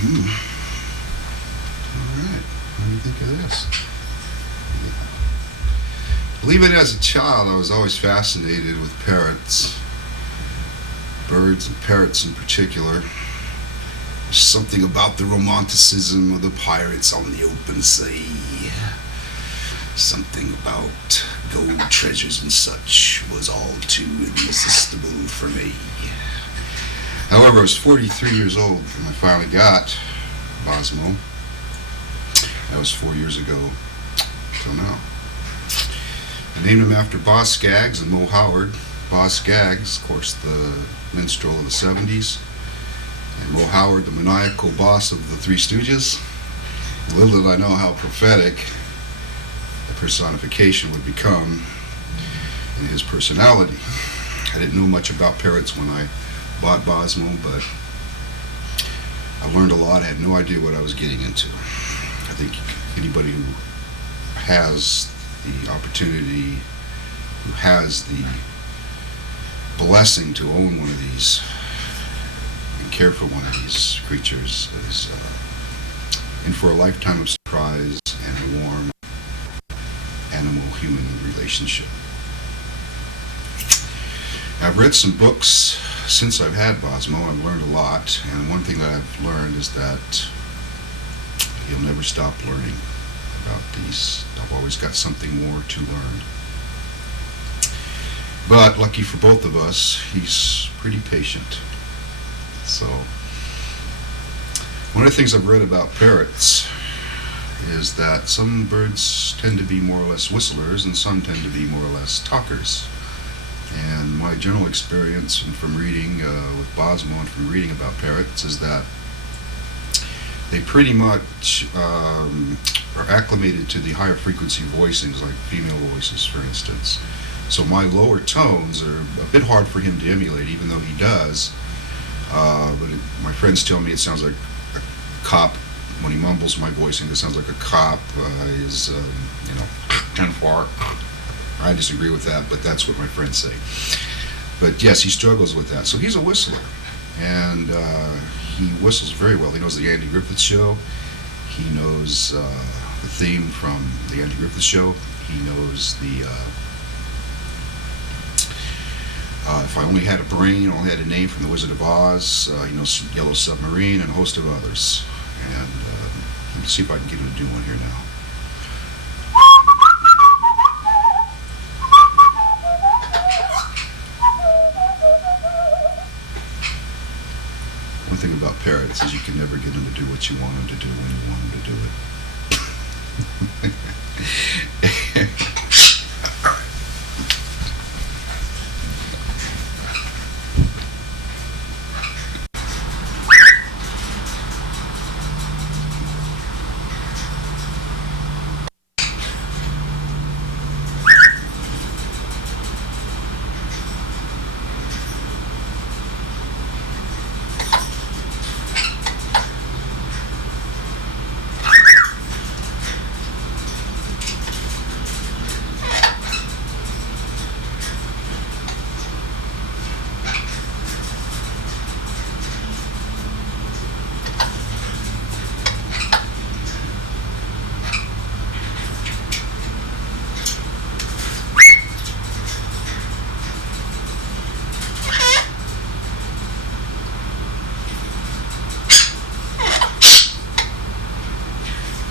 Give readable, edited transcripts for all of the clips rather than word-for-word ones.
Alright, what do you think of this? Yeah. Believe it, as a child, I was always fascinated with parrots. Birds and parrots in particular. There's something about the romanticism of the pirates on the open sea. Something about gold treasures and such was all too irresistible for me. However, I was 43 years old when I finally got Bozmo. That was 4 years ago till now. I named him after Boz Scaggs and Mo Howard. Boz Scaggs, of course, the minstrel of the 70s, and Mo Howard, the maniacal boss of the Three Stooges. Little did I know how prophetic the personification would become in his personality. I didn't know much about parrots when I bought Bozmo, but I learned a lot. I had no idea what I was getting into. I think anybody who has the opportunity, who has the blessing to own one of these and care for one of these creatures is in for a lifetime of surprise and a warm animal-human relationship. I've read some books since I've had Bozmo. I've learned a lot, and one thing that I've learned is that you'll never stop learning about these. I've always got something more to learn. But lucky for both of us, he's pretty patient. So, one of the things I've read about parrots is that some birds tend to be more or less whistlers and some tend to be more or less talkers. And my general experience from reading with Bozmo and from reading about parrots is that they pretty much are acclimated to the higher frequency voicings, like female voices, for instance. So my lower tones are a bit hard for him to emulate, even though he does. My friends tell me it sounds like a cop. When he mumbles my voicing, it sounds like a cop is, 10-4. I disagree with that, but that's what my friends say. But yes, he struggles with that. So he's a whistler, and he whistles very well. He knows the Andy Griffith Show. He knows the theme from the Andy Griffith Show. He knows the If I Only Had a Brain, Only Had a Name from The Wizard of Oz. He knows Yellow Submarine and a host of others. And let's see if I can get him to do one here now. One thing about parrots is you can never get them to do what you want them to do when you want them to do it.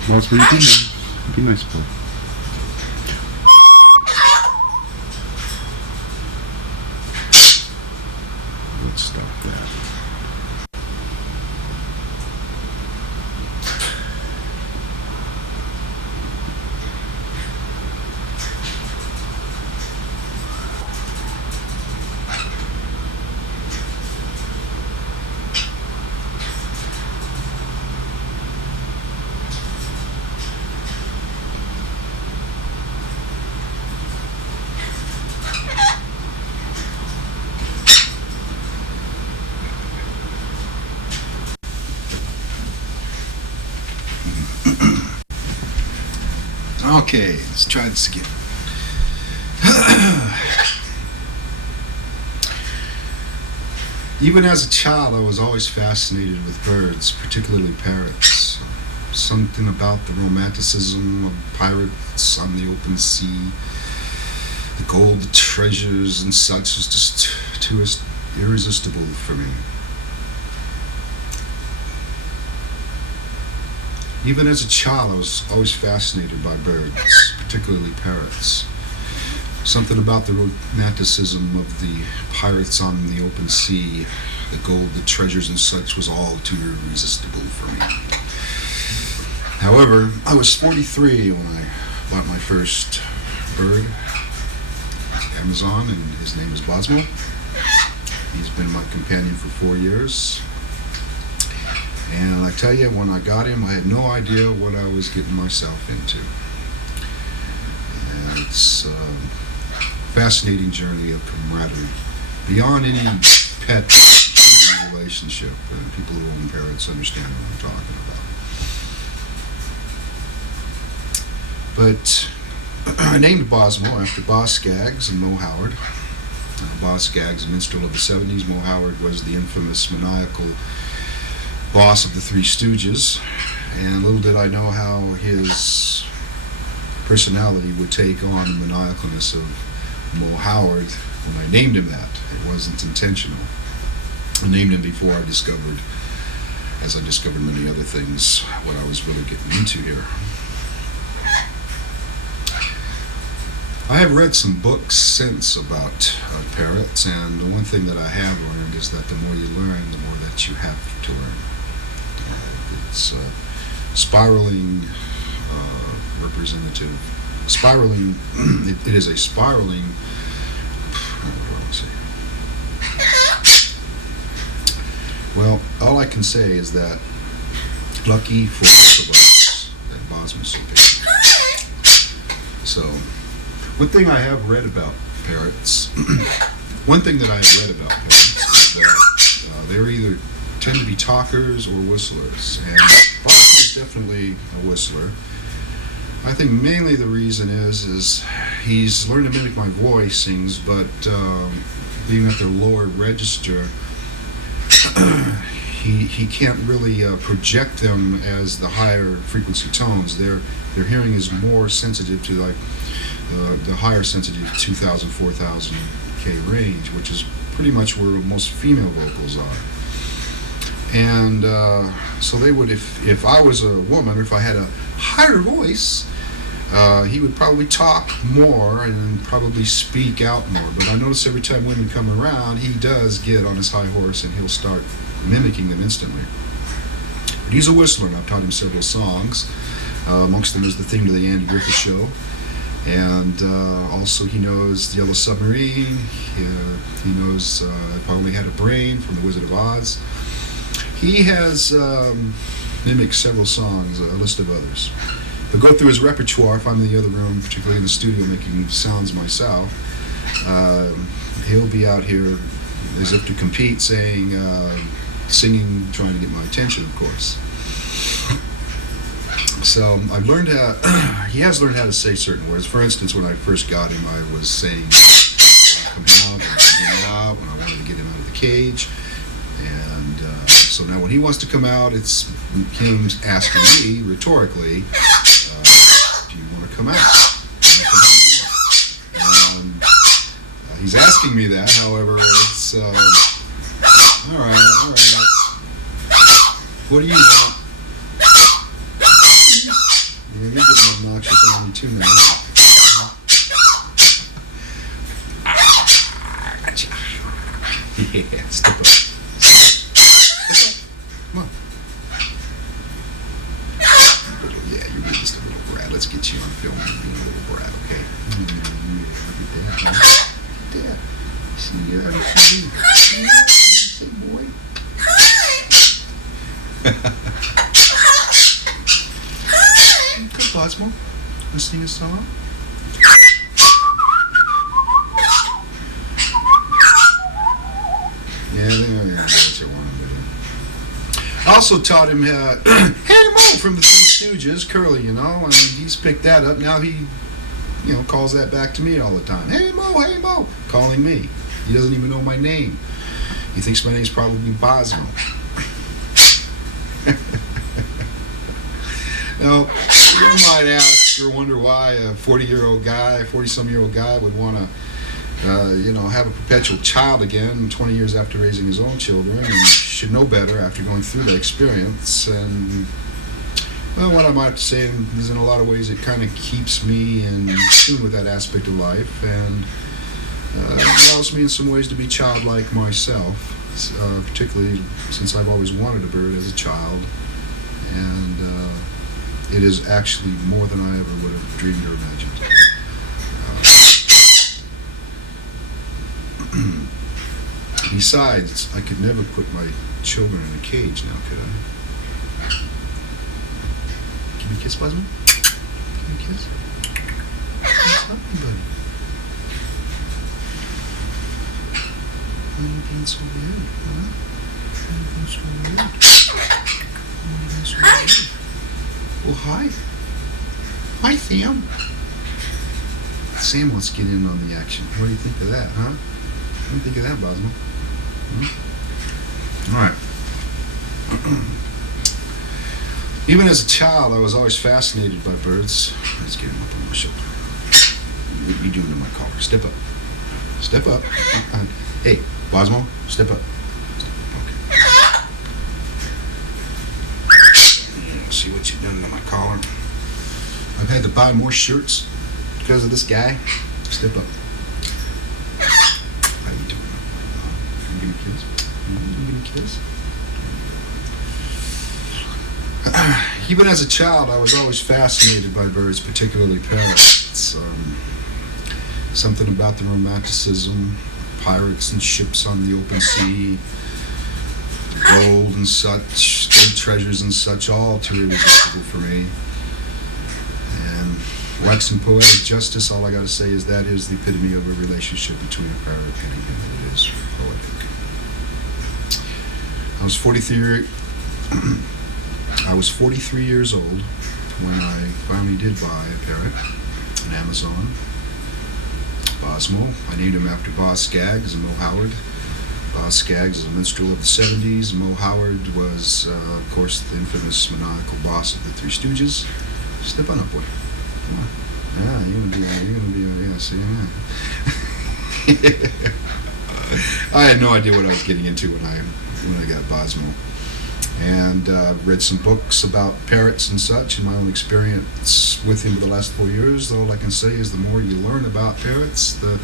That's what you do. Be nice, boy. Let's stop that. Okay, let's try this again. Even as a child, I was always fascinated with birds, particularly parrots. Something about the romanticism of pirates on the open sea, the gold, the treasures, and such was just too irresistible for me. Even as a child, I was always fascinated by birds, particularly parrots. Something about the romanticism of the pirates on the open sea, the gold, the treasures, and such was all too irresistible for me. However, I was 43 when I bought my first bird, Amazon, and his name is Bozmo. He's been my companion for 4 years. And I tell you, when I got him, I had no idea what I was getting myself into. And it's fascinating journey of camaraderie beyond any pet relationship, and people who own parrots understand what I'm talking about. But I named Bozmo after Boz Scaggs and Mo Howard. Boz Scaggs, a minstrel of the 70s. Mo Howard was the infamous maniacal boss of the Three Stooges, and little did I know how his personality would take on the maniacalness of Mo Howard when I named him that. It wasn't intentional. I named him before I discovered, as I discovered many other things, what I was really getting into here. I have read some books since about parrots, and the one thing that I have learned is that the more you learn, the more that you have to learn. It's spiraling representative. Spiraling, it is a spiraling, what do I want to say? Well, all I can say is that lucky for both of us that Bozmo's so big. So, one thing I have read about parrots, one thing that I have read about parrots is that they're either tend to be talkers or whistlers, and Bozmo is definitely a whistler. I think mainly the reason is he's learned to mimic my voicings, but being at their lower register, he can't really project them as the higher frequency tones. Their hearing is more sensitive to like the higher sensitive 2,000, 4,000 K range, which is pretty much where most female vocals are. And so they would, if I was a woman, or if I had a higher voice, he would probably talk more and probably speak out more. But I notice every time women come around, he does get on his high horse and he'll start mimicking them instantly. But he's a whistler, and I've taught him several songs. Amongst them is the theme to the Andy Griffith Show. And also he knows The Yellow Submarine. He knows If I Only Had a Brain from The Wizard of Oz. He has mimicked several songs, a list of others. He'll go through his repertoire if I'm in the other room, particularly in the studio making sounds myself. He'll be out here as if to compete, saying, singing, trying to get my attention, of course. So I've learned he has learned how to say certain words. For instance, when I first got him, I was saying, come out, and him out, when I wanted to get him out of the cage. And so now when he wants to come out, it's him asking me rhetorically, do you want to come out? He's asking me that, however, it's, all right. What do you want? You're getting obnoxious on me too now. Gotcha. Yeah, step up. Come on. Yeah, you're just a little brat. Let's get you on film being a little brat, okay? Look at that, man. Look at that. See, you're out of TV. Say, boy. Good, Bozmo. Want to sing a song? Yeah, there you go. That's what I wanted to do. I also taught him, hey Mo from the Three Stooges, Curly, and he's picked that up. Now he, calls that back to me all the time. Hey Mo, calling me. He doesn't even know my name. He thinks my name's probably Bozmo. Now, you might ask or wonder why a 40-some-year-old guy would want to, have a perpetual child again 20 years after raising his own children, and should know better after going through that experience. And, well, what I might have to say is in a lot of ways it kind of keeps me in tune with that aspect of life, and allows me in some ways to be childlike myself, particularly since I've always wanted a bird as a child. And it is actually more than I ever would have dreamed or imagined. Besides, I could never put my children in a cage now, could I? Give me a kiss, Bozmo? Give me a kiss? What's happening, buddy? Why are you being so weird, huh? Why are you being so weird? Why are you being so weird? Oh, hi. Hi, Sam. Sam wants to get in on the action. What do you think of that, huh? What do you think of that, Bozmo? All right. Even as a child, I was always fascinated by birds. Let's get him up on my shoulder. What are you doing to my collar? Step up. Step up. Hey, Bozmo, step up. Okay. See what you've done to my collar. I've had to buy more shirts because of this guy. Step up. How you doing? Can you give me a kiss? Can you give me a kiss? Even as a child, I was always fascinated by birds, particularly parrots. Something about the romanticism, pirates and ships on the open sea, gold and such, gold treasures and such, all too irresistible for me. And like some poetic justice, all I got to say is that is the epitome of a relationship between a parrot and a human. It is poetic. I was 43 years old when I finally did buy a parrot, an Amazon, Bozmo. I named him after Boz Scaggs and Mo Howard. Boz Scaggs is a minstrel of the 70s. Mo Howard was, of course, the infamous maniacal boss of the Three Stooges. Step on up, boy. Come on. Yeah, you're gonna be, yeah, see, yeah. I had no idea what I was getting into when I got Bozmo. And read some books about parrots and such, and my own experience with him for the last 4 years. All I can say is the more you learn about parrots, or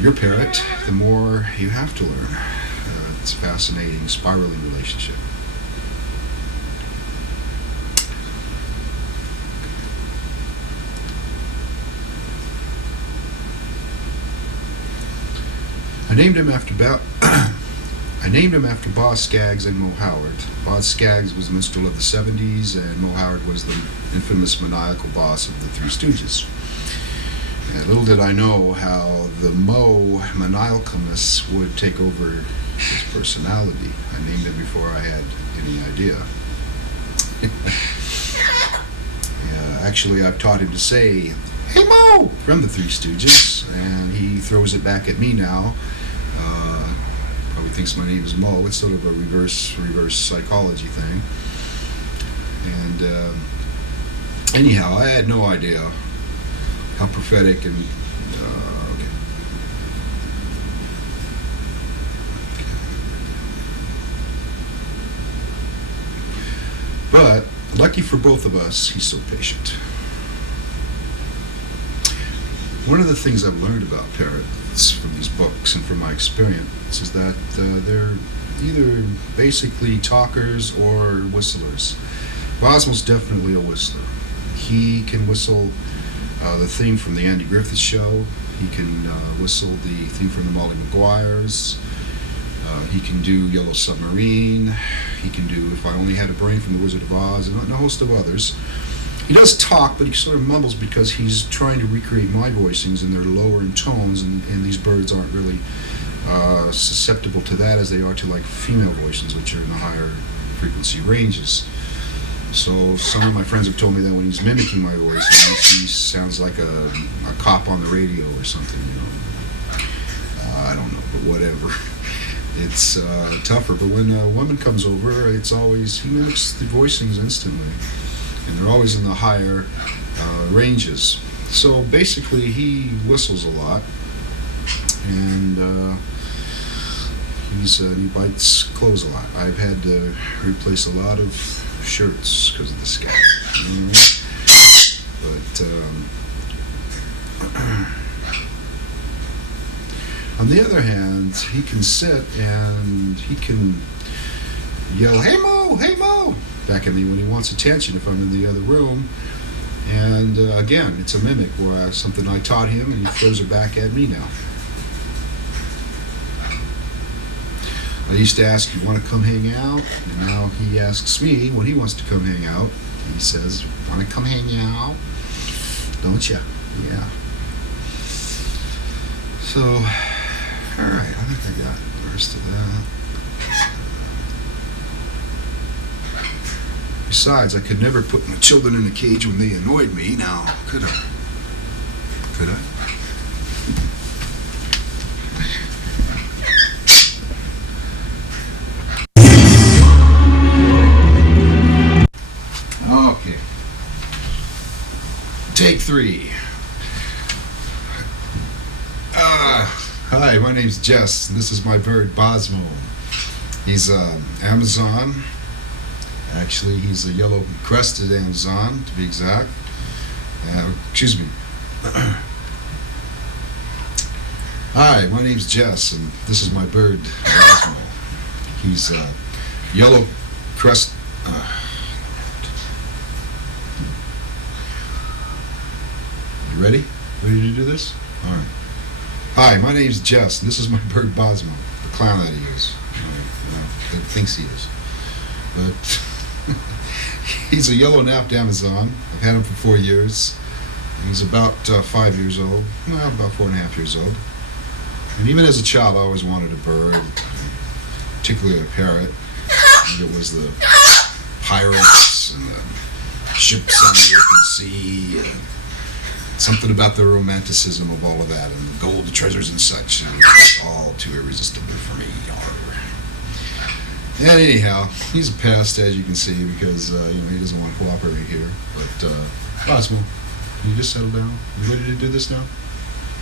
your parrot, the more you have to learn. It's a fascinating, spiraling relationship. I named him after Boz Scaggs and Mo Howard. Boz Scaggs was the minstrel of the 70s, and Mo Howard was the infamous maniacal boss of the Three Stooges. And little did I know how the Mo maniacalness would take over his personality. I named him before I had any idea. Actually, I've taught him to say, "Hey, Mo!" from the Three Stooges, and he throws it back at me now. Probably thinks my name is Mo. It's sort of a reverse psychology thing. And anyhow, I had no idea how prophetic and But lucky for both of us, he's so patient. One of the things I've learned about parrots from these books and from my experience is that they're either basically talkers or whistlers. Bozmo's definitely a whistler. He can whistle the theme from the Andy Griffith Show. He can whistle the theme from the Molly Maguires. He can do Yellow Submarine. He can do If I Only Had a Brain from The Wizard of Oz, and a host of others. He does talk, but he sort of mumbles because he's trying to recreate my voicings, and they're lower in tones, and these birds aren't really susceptible to that as they are to like female voicings, which are in the higher frequency ranges. So some of my friends have told me that when he's mimicking my voice, he sounds like a cop on the radio or something, you know. I don't know, but whatever. it's tougher. But when a woman comes over, it's always, he mimics the voicings instantly, and they're always in the higher ranges. So basically, he whistles a lot, and he bites clothes a lot. I've had to replace a lot of shirts because of this guy. You know? But on the other hand, he can sit and he can yell, "Hey Mo, hey Mo," back at me when he wants attention if I'm in the other room. And again, it's a mimic where something I taught him and he throws it back at me now. I used to ask, "You want to come hang out?" And now he asks me when he wants to come hang out. He says, "Want to come hang out? Don't you?" Yeah. So, alright, I think I got the rest of that. Besides, I could never put my children in a cage when they annoyed me now, could I? Could I? Okay. Take 3. Hi, my name's Jess, and this is my bird, Bozmo. He's Amazon. Actually, he's a yellow-crested Amazon, to be exact. Excuse me. Hi, my name's Jess, and this is my bird, Bozmo. He's yellow crest. You ready? Ready to do this? All right. Hi, my name's Jess, and this is my bird Bozmo, the clown that he is, that thinks he is. But he's a yellow-napped Amazon. I've had him for 4 years. He's about 5 years old, well, about 4.5 years old. And even as a child, I always wanted a bird, particularly a parrot. And it was the pirates and the ships on the open sea. And something about the romanticism of all of that, and the gold, the treasures, and such. And it's all too irresistible for me. And anyhow, he's a pest, as you can see, because he doesn't want to cooperate here. But Bozmo, can you just settle down? You ready to do this now?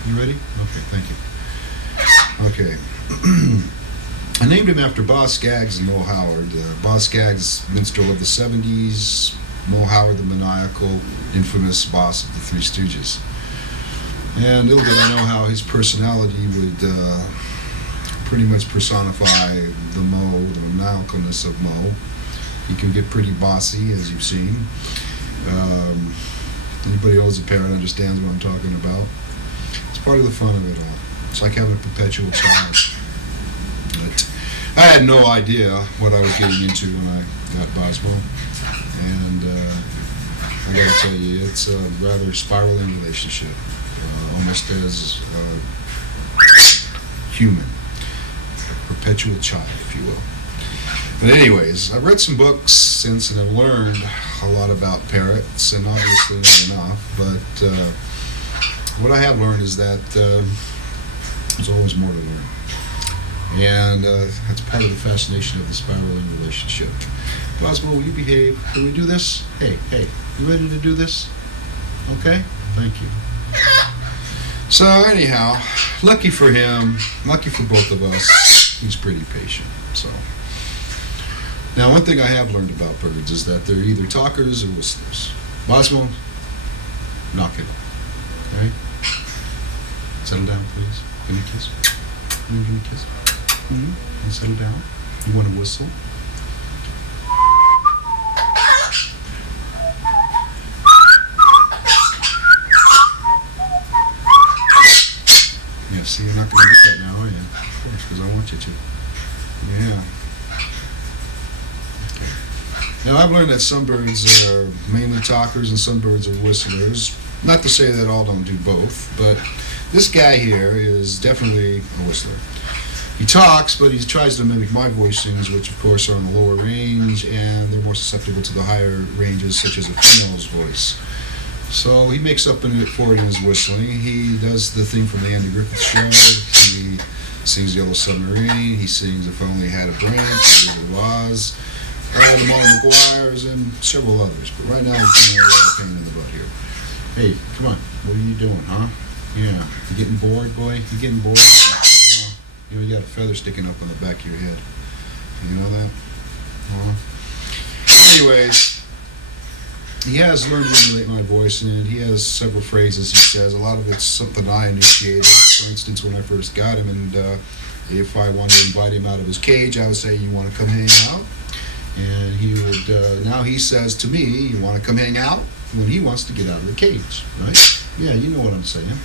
You ready? Okay, thank you. Okay. I named him after Boz Scaggs and Mo Howard. Boz Scaggs, minstrel of the 70s. Mo Howard, the maniacal, infamous boss of the Three Stooges. And little did I know how his personality would pretty much personify the Mo, the maniacalness of Mo. He can get pretty bossy, as you've seen. Anybody who owns a parrot understands what I'm talking about. It's part of the fun of it all. It's like having a perpetual child. But I had no idea what I was getting into when I got Bozmo. And I gotta tell you, it's a rather spiraling relationship, almost as human, a perpetual child, if you will. But anyways, I've read some books since, and I've learned a lot about parrots, and obviously not enough, but what I have learned is that there's always more to learn. And that's part of the fascination of the spiraling relationship. Bozmo, will you behave? Can we do this? Hey, you ready to do this? Okay? Thank you. So anyhow, lucky for him, lucky for both of us, he's pretty patient. So now, one thing I have learned about birds is that they're either talkers or whistlers. Bozmo, knock it. All right? Settle down, please. Give me a kiss. Give me a kiss. And settle down. You want to whistle? Yeah, see, you're not going to do that now, are you? Of course, because I want you to. Yeah. Okay. Now, I've learned that some birds are mainly talkers and some birds are whistlers. Not to say that all don't do both, but this guy here is definitely a whistler. He talks, but he tries to mimic my voicings, which of course are on the lower range, and they're more susceptible to the higher ranges, such as a female's voice. So he makes up for it in his whistling. He does the thing from the Andy Griffith Show. He sings Yellow Submarine. He sings If I Only Had a Brain, Wizard of Oz, the Molly Maguires, and several others. But right now he's getting a lot of pain in the butt here. Hey, come on. What are you doing, huh? Yeah. You getting bored, boy? You getting bored? You know, you got a feather sticking up on the back of your head. You know that? Anyways, he has learned to emulate my voice, and he has several phrases he says. A lot of it's something I initiated. For instance, when I first got him, and if I wanted to invite him out of his cage, I would say, "You want to come hang out?" And he would, now he says to me, "You want to come hang out?" when he wants to get out of the cage, right? Yeah, you know what I'm saying.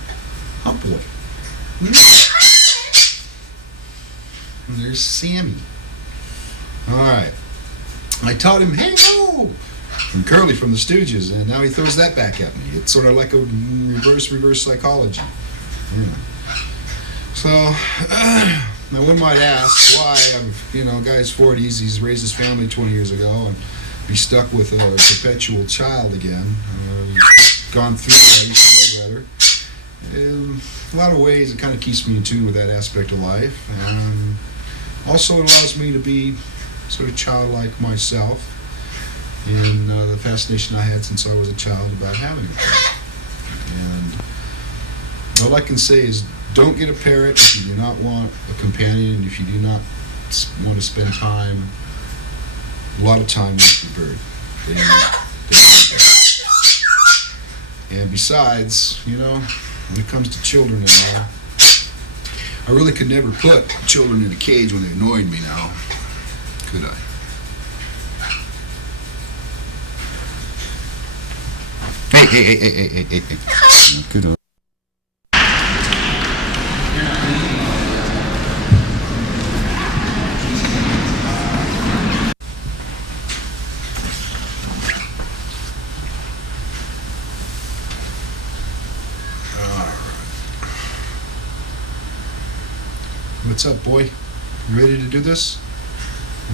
Hump boy. And there's Sammy. All right. I taught him, "Hey, no!" from Curly from the Stooges, and now he throws that back at me. It's sort of like a reverse psychology. Yeah. So, now one might ask why, a guy's 40s, he's raised his family 20 years ago, and be stuck with a perpetual child again. Gone through it, I used to know better. In a lot of ways, it kind of keeps me in tune with that aspect of life. And also, it allows me to be sort of childlike myself in the fascination I had since I was a child about having a parrot. And all I can say is, don't get a parrot if you do not want a companion, if you do not want to spend a lot of time with the bird. And besides, when it comes to children and all, I really could never put children in a cage when they annoyed me now, could I? Hey. Good on. What's up, boy? You ready to do this?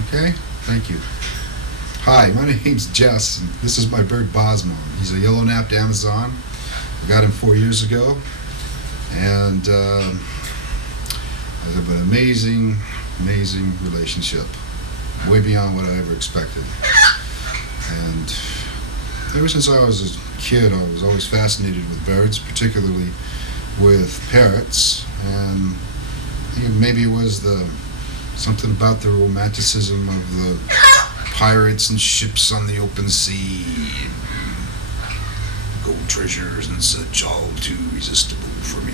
Okay, thank you. Hi, my name's Jess, and this is my bird Bozmo. He's a yellow-napped Amazon. I got him 4 years ago, and I have an amazing relationship, way beyond what I ever expected. And ever since I was a kid, I was always fascinated with birds, particularly with parrots, and maybe it was something about the romanticism of the pirates and ships on the open sea, gold treasures and such, all too irresistible for me.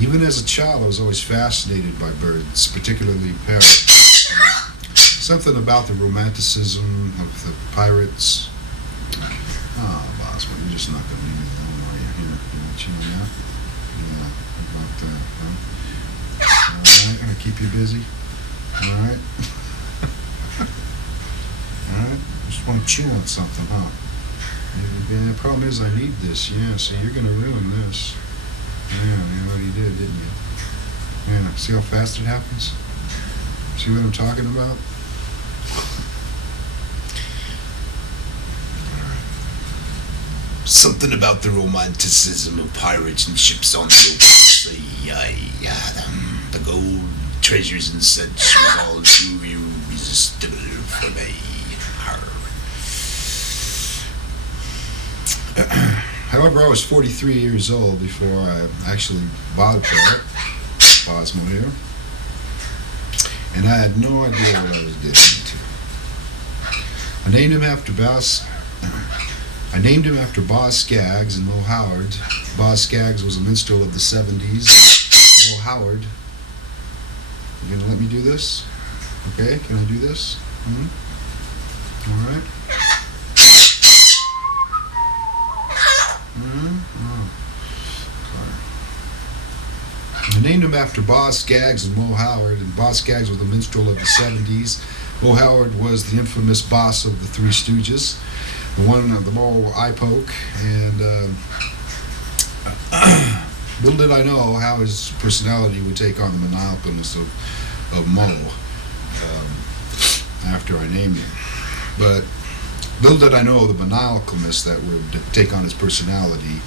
Even as a child, I was always fascinated by birds, particularly parrots. Something about the romanticism of the pirates. Oh, Bozmo, you're just not going to leave me alone, are you? Here, you want to chew on that? Yeah, about that, huh? Alright, going to keep you busy? Alright? Alright, just want to chew on something, huh? Yeah, the problem is I need this, yeah, so you're going to ruin this. Yeah, you already did, didn't you? Yeah, see how fast it happens? See what I'm talking about? Something about the romanticism of pirates and ships on the open sea. The gold treasures and such was all too irresistible for me. However, I was 43 years old before I actually bought a parrot, Bozmo here, and I had no idea what I was getting into. I named him after Boz Scaggs and Mo Howard. Boz Scaggs was a minstrel of the 70s. Mo Howard. You gonna let me do this? Okay, can I do this? All right. I named him after Boz Scaggs and Mo Howard, and Boz Scaggs was the minstrel of the 70s. Mo Howard was the infamous boss of the Three Stooges, the one of the Mo eye poke, and little did I know how his personality would take on the monopolist of Mo. after I named him. But little did I know the maniacalness that would take on his personality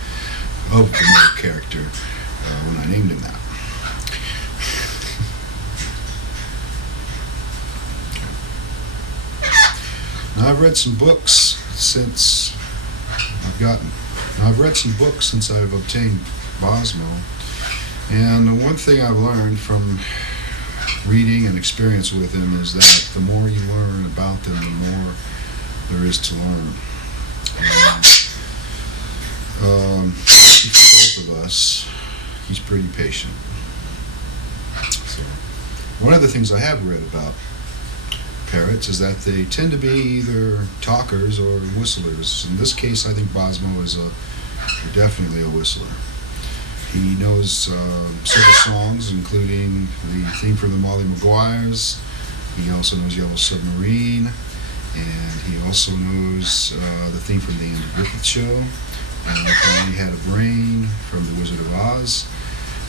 of the male character when I named him that. Now, I've read some books since I've obtained Bozmo, and the one thing I've learned from reading and experience with him is that the more you learn about them, the more there is to learn. And, for both of us, he's pretty patient. So, one of the things I have read about parrots is that they tend to be either talkers or whistlers. In this case, I think Bozmo is definitely a whistler. He knows several songs, including the theme from the Molly Maguires. He also knows Yellow Submarine, and he also knows the theme from the Andy Griffith Show. He Had a Brain from The Wizard of Oz,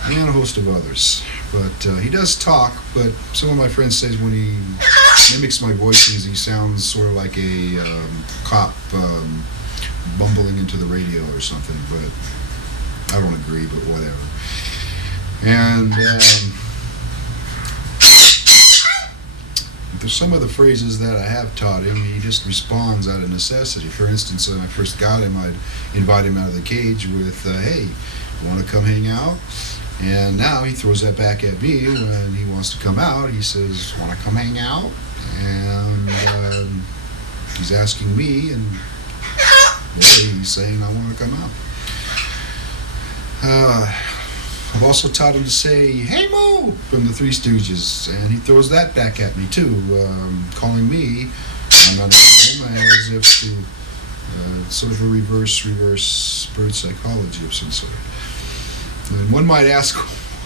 and a host of others. But he does talk, but some of my friends say when he mimics my voices, he sounds sort of like a cop bumbling into the radio or something, but I don't agree, but whatever. And there's some of the phrases that I have taught him, he just responds out of necessity. For instance, when I first got him, I'd invite him out of the cage with, hey, want to come hang out? And now he throws that back at me when he wants to come out. He says, want to come hang out? And he's asking me, and really he's saying, I want to come out. I've also taught him to say, hey Mo, from the Three Stooges, and he throws that back at me too, calling me, I'm not home, as if to sort of a reverse bird psychology of some sort. And one might ask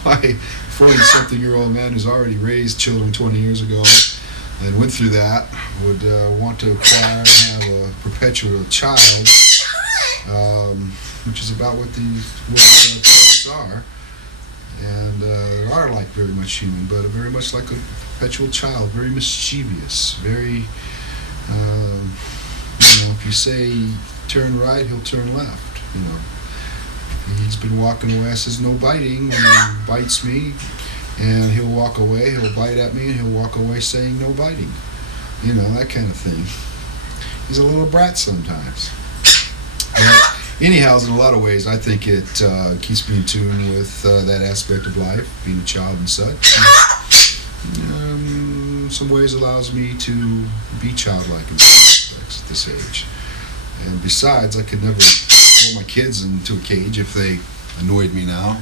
why a 40-something-year-old man who's already raised children 20 years ago and went through that would want to acquire and have a perpetual child, which is about what parents are. And they are like very much human, but very much like a perpetual child, very mischievous, very, if you say turn right, he'll turn left, He's been walking away. I says, no biting, when he bites me, and he'll walk away, he'll bite at me, and he'll walk away saying no biting. That kind of thing. He's a little brat sometimes. But anyhow, in a lot of ways, I think it keeps me in tune with that aspect of life, being a child and such. And, some ways allows me to be childlike in some aspects at this age. And besides, I could never throw my kids into a cage if they annoyed me now.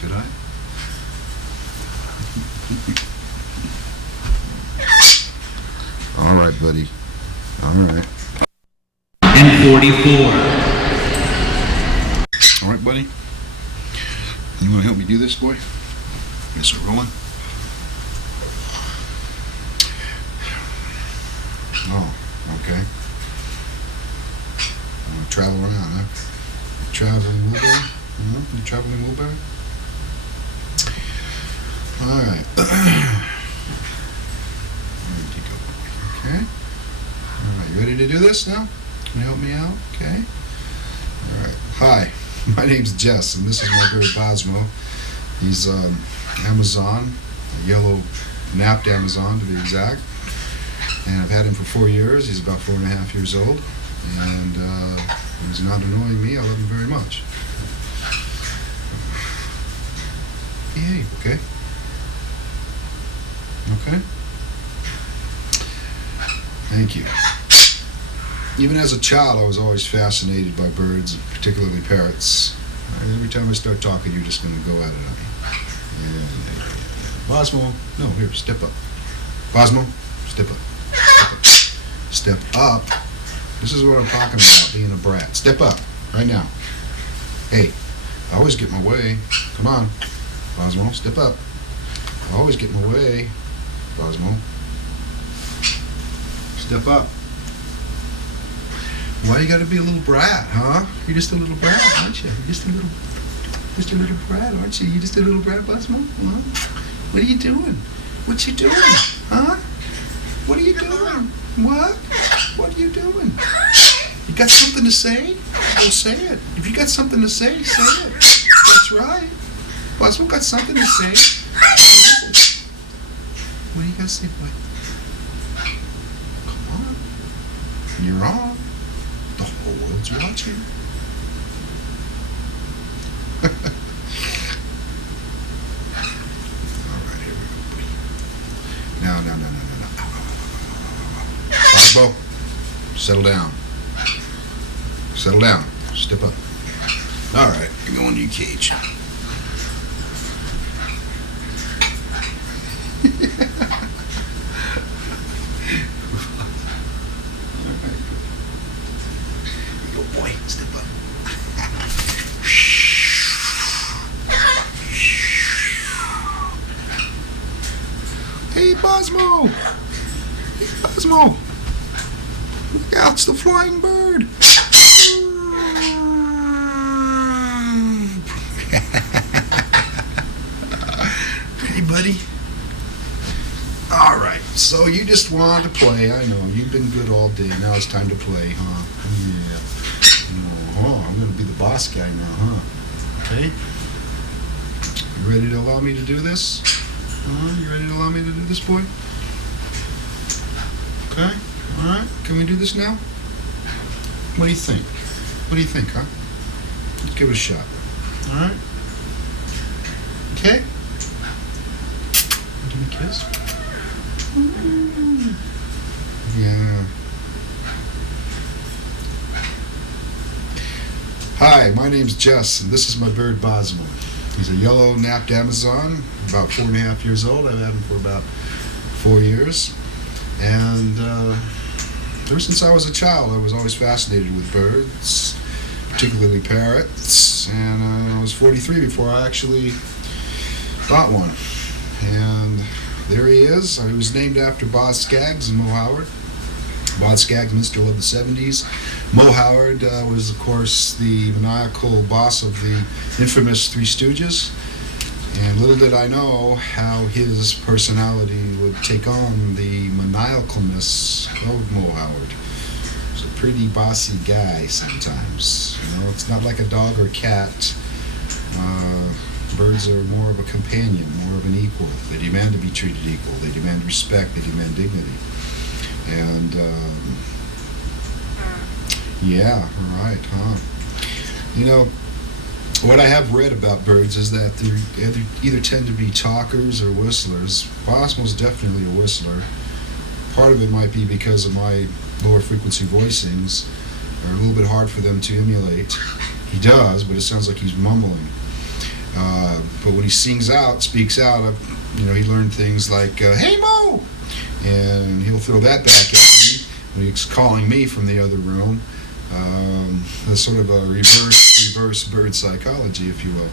Could I? All right, buddy. All right. Mp4. All right, buddy. You want to help me do this, boy? Guess we're rolling. Oh, okay. I'm gonna travel around, huh? Traveling wheelbarrow? You traveling wheelbarrow? All right. Where did you go? Okay. All right, you ready to do this now? Can you help me out? Okay. All right. Hi, my name's Jess, and this is my bird Bozmo. He's Amazon, a yellow napped Amazon to be exact. And I've had him for 4 years. He's about 4.5 years old. And when he's not annoying me, I love him very much. Behave, okay? Okay? Thank you. Even as a child, I was always fascinated by birds, particularly parrots. Every time I start talking, you're just going to go at it on me. Yeah. Bozmo, no, here, step up. Bozmo, step up. Step up. This is what I'm talking about, being a brat. Step up, right now. Hey, I always get my way. Come on. Bozmo, step up. I always get my way. Bozmo. Step up. Why you gotta be a little brat, huh? You're just a little brat, aren't you? You're just a little brat, aren't you? You're just a little brat, Bozmo? Huh? What are you doing? What you doing? Huh? What are you doing? What? What are you doing? You got something to say? Well, say it. If you got something to say, say it. That's right. Bozmo got something to say. What do you got to say, boy? Come on. You're on. The whole world's watching. All right, here we go, buddy. No. Bozmo, settle down. Settle down. Step up. All right, you're going to your cage. Good boy. Step up. Hey, Bozmo! Hey, Bozmo! Look out, it's the flying bird! Hey, buddy. All right, so you just wanted to play. I know, you've been good all day. Now it's time to play, huh? Yeah. I'm going to be the boss guy now, huh? Okay? You ready to allow me to do this? You ready to allow me to do this, boy? Okay? All right, can we do this now? What do you think? What do you think, huh? Let's give it a shot. All right? Okay? Give me a kiss. Yeah. Hi, my name's Jess, and this is my bird Bozmo. He's a yellow-napped Amazon, about 4.5 years old. I've had him for about 4 years. And ever since I was a child, I was always fascinated with birds, particularly parrots. And I was 43 before I actually bought one. And there he is. He was named after Boz Scaggs and Mo Howard. Boz Scaggs, minstrel of the 70s. Mo Howard was, of course, the maniacal boss of the infamous Three Stooges. And little did I know how his personality would take on the maniacalness of Mo Howard. He's a pretty bossy guy sometimes. You know, it's not like a dog or cat. Birds are more of a companion, more of an equal. They demand to be treated equal. They demand respect. They demand dignity. And, yeah, right, huh? You know, what I have read about birds is that they either tend to be talkers or whistlers. Bozmo's definitely a whistler. Part of it might be because of my lower frequency voicings. Are a little bit hard for them to emulate. He does, but it sounds like he's mumbling. But when he speaks out, he learned things like, hey, Mo! And he'll throw that back at me when he's calling me from the other room. That's sort of a reverse bird psychology, if you will.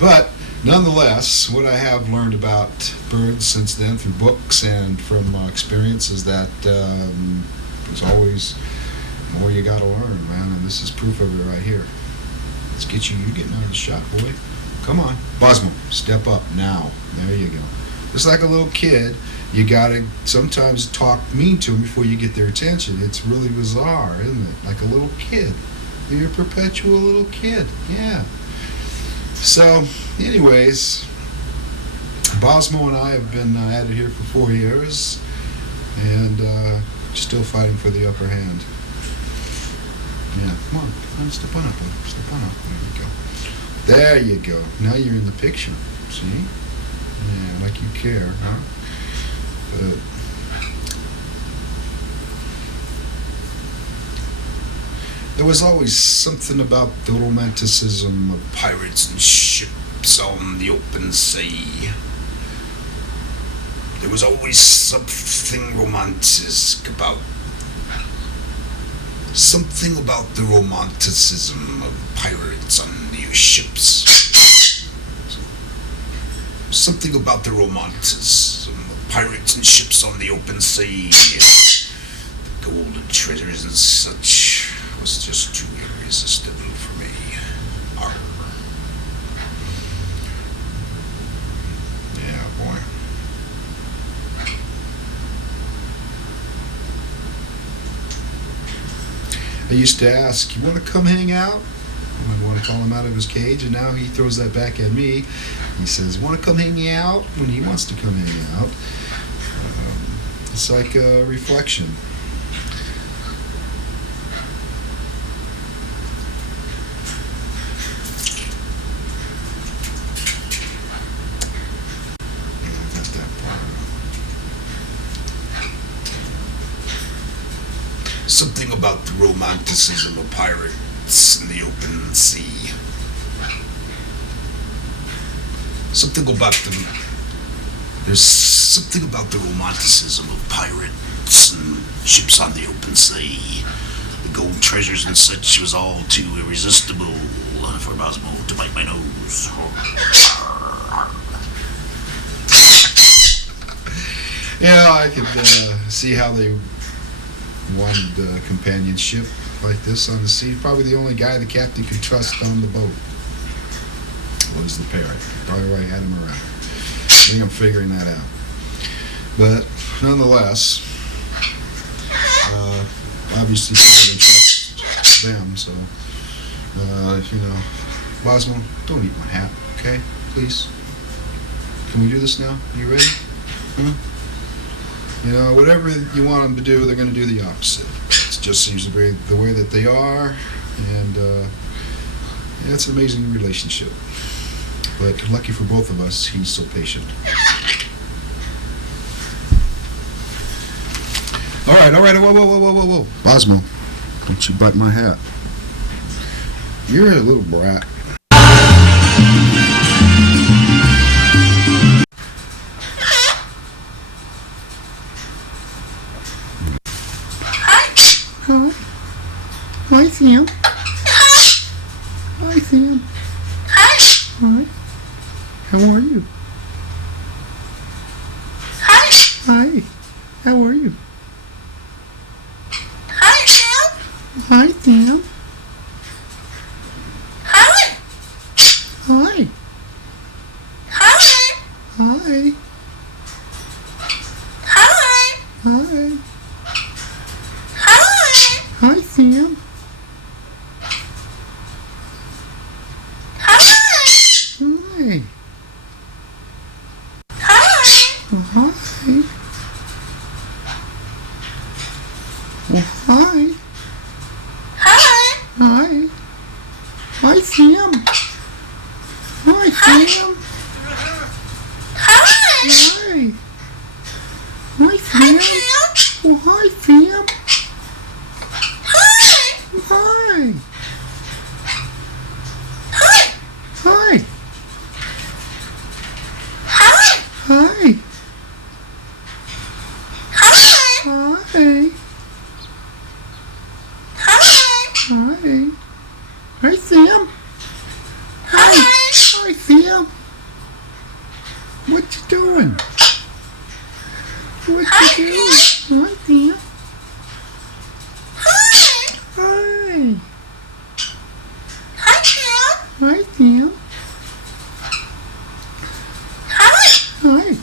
But nonetheless, what I have learned about birds since then through books and from experience is that there's always more you got to learn, man. And this is proof of it right here. Let's get you getting out of the shot, boy. Come on. Bozmo, step up now. There you go. Just like a little kid, you gotta sometimes talk mean to them before you get their attention. It's really bizarre, isn't it? Like a little kid. You're a perpetual little kid. Yeah. So, anyways, Bozmo and I have been at it here for 4 years, and still fighting for the upper hand. Yeah, come on, step on up, buddy. Step on up. There you go. There you go. Now you're in the picture. See? Yeah, like you care, huh? But there was always something about the romanticism of pirates and ships on the open sea. There was always something romantic about the romanticism of pirates on the ships. Something about the romanticism of pirates and ships on the open sea. The golden treasures and such was just too irresistible for me. Arr. Yeah, boy. I used to ask, "You want to come hang out?" I want to call him out of his cage, and now he throws that back at me. He says, "Want to come hang out?" when he wants to come hang out. It's like a reflection. Got that part. Something about the romanticism of pirates in the open sea. Something about them. There's something about the romanticism of pirates and ships on the open sea. The gold treasures and such was all too irresistible for Bozmo to bite my nose. Yeah, I could see how they wanted companionship like this on the sea. Probably the only guy the captain could trust on the boat was the parrot. Probably why I had him around. I think I'm figuring that out. But nonetheless, obviously people don't trust them, so Bozmo, don't eat my hat, okay? Please. Can we do this now? You ready? Huh? Whatever you want them to do, they're going to do the opposite. It just seems to be the way that they are, and it's an amazing relationship. But lucky for both of us, he's so patient. All right, whoa. Bozmo, don't you bite my hat. You're a little brat. Hi. Hi, Sam. Hi, Sam. Hi. How are you? Hi. How are you? Hi, Sam. Hi. Hi. Hi, Sam. Hi. Well, hi. Well, hi. Hi. Hi, Sam. Hi, Sam. Hi. Hi, Sam. Well, hi, Sam. Hi. Hi. Hi. Hi. Hi. Hi, Sam. Hi, Sam. What you doing? What you doing? Hi, Sam. Hi. Hi, Sam. Hi.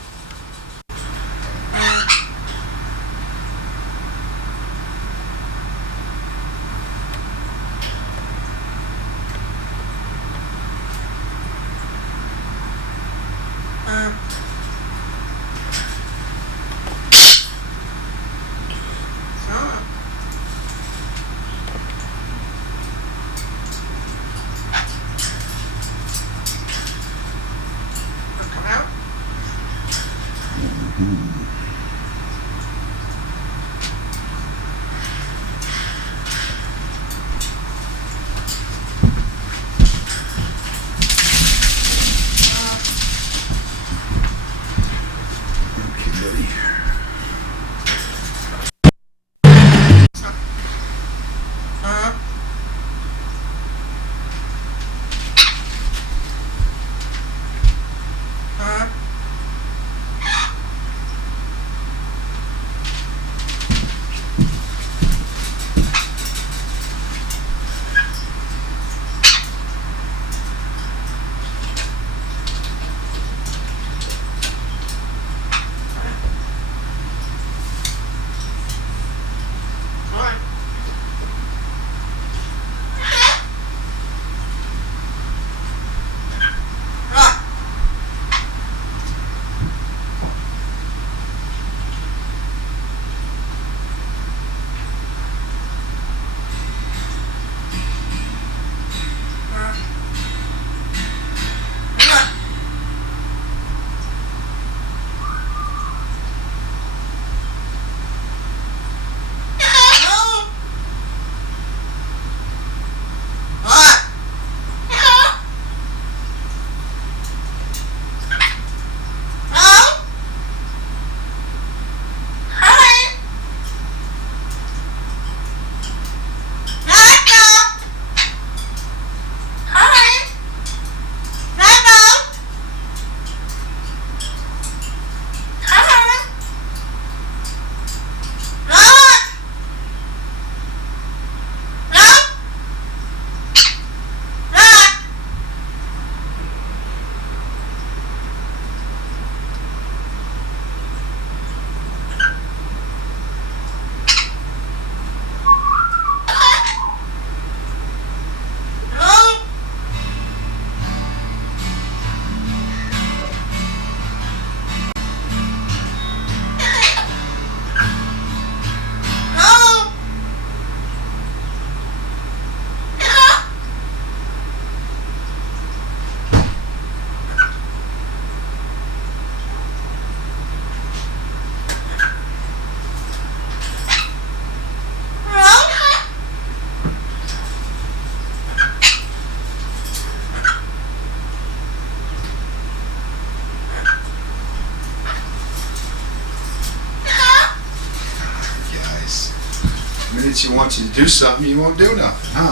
Minutes you want you to do something, you won't do nothing. Yeah.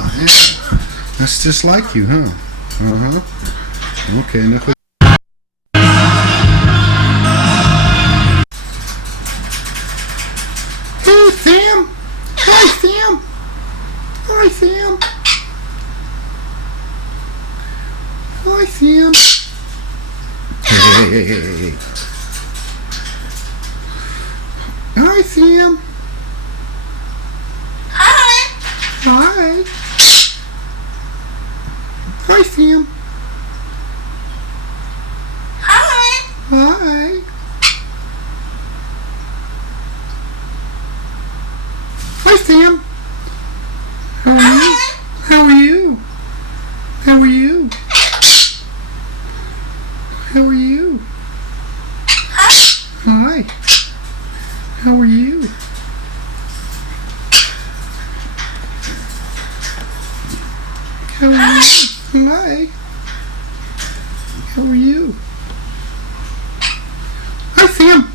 That's just like you, huh? Uh-huh. Okay, enough of Hey, Sam! Hi, Sam! Hi, Sam! Hi, Sam! Hey. Hi, Sam! Hi! Hi, Sam! Hi! Hi, Sam! How are you? How are you? How are you? How are you? Hi! How are you? How are you? Hi! How are you? Hi, Sam!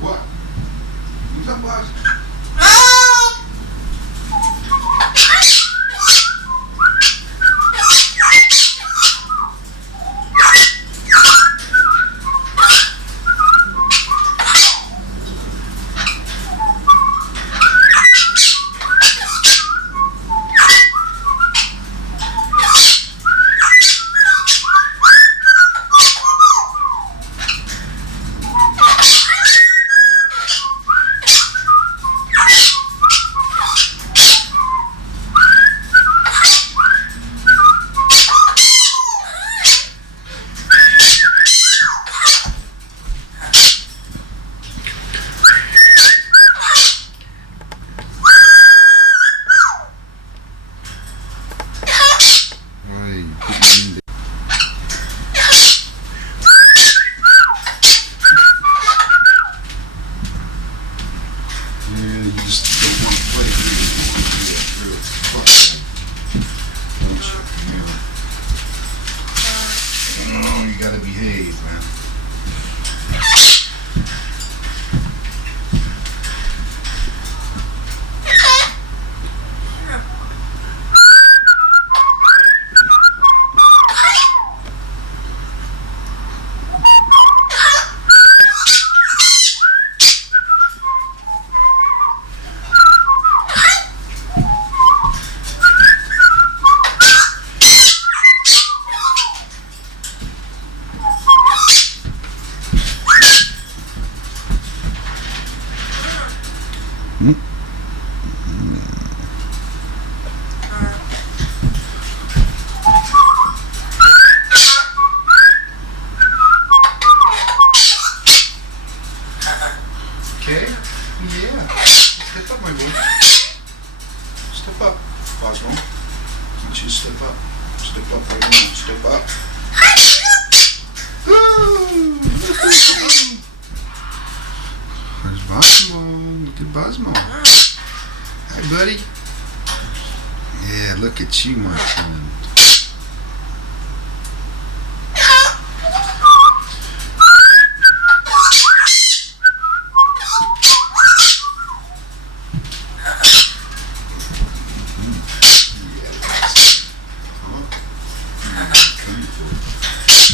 What? Who's up, boss? You just don't want to play through. You don't want to do that through. It's frustrating. Don't you? Oh, you gotta behave, man. Bozmo. Hi, buddy. Yeah, look at you, my friend.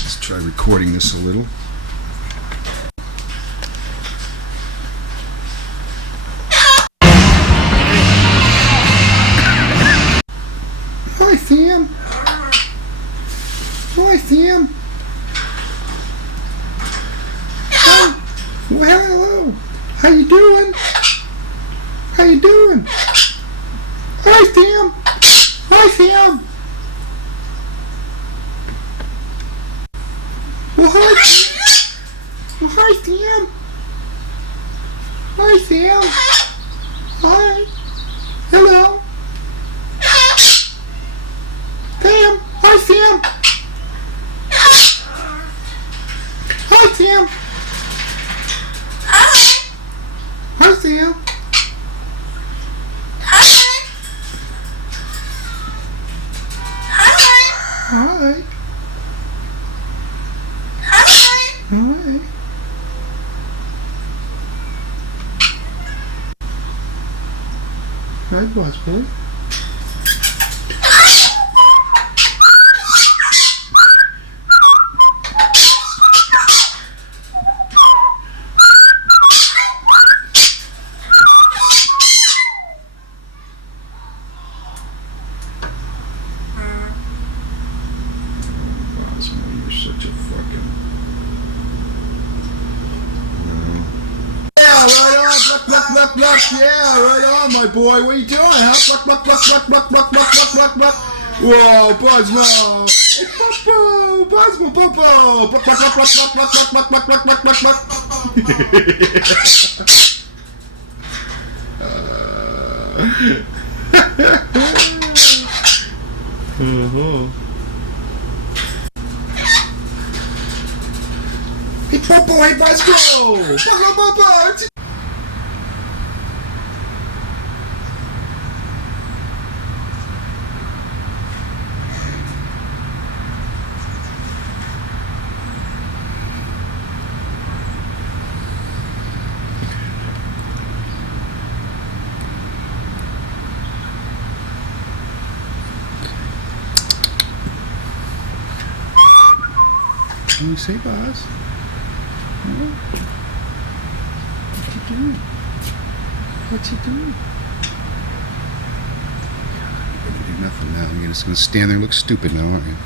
Let's try recording this a little. Hi, Sam. Hi, Sam. Hi. Well, hello. How you doing? How you doing? Hi, Sam. Hi, Sam. Well, hi, Sam. Well, hi, Sam. Hi, Sam. Hi. Hello. Sam. Hi, Sam. Hi, Sam. Hi, Sam. Hi. Hi. Hi, Bozmo. Bozmo, you're such a fucking... Yeah, right on, pluck, pluck, pluck, pluck, yeah, right on, my boy, what are you doing, huh? Pluck, pluck, pluck, pluck, pluck, pluck, pluck, pluck, pluck, pluck. Whoa, Bozmo! Hey, Popo! Bozmo, Popo! Pluck, pluck, pluck, pluck, pluck, pluck, pluck, pluck, pluck, pluck, pluck, pluck. Hey, Popo, hey, Bozmo! Popo, Popo! What do you say, Boz? Huh? What you doing? What you doing? You're gonna do nothing now. You're just gonna stand there and look stupid now, aren't you?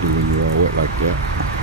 do when you're all wet like that.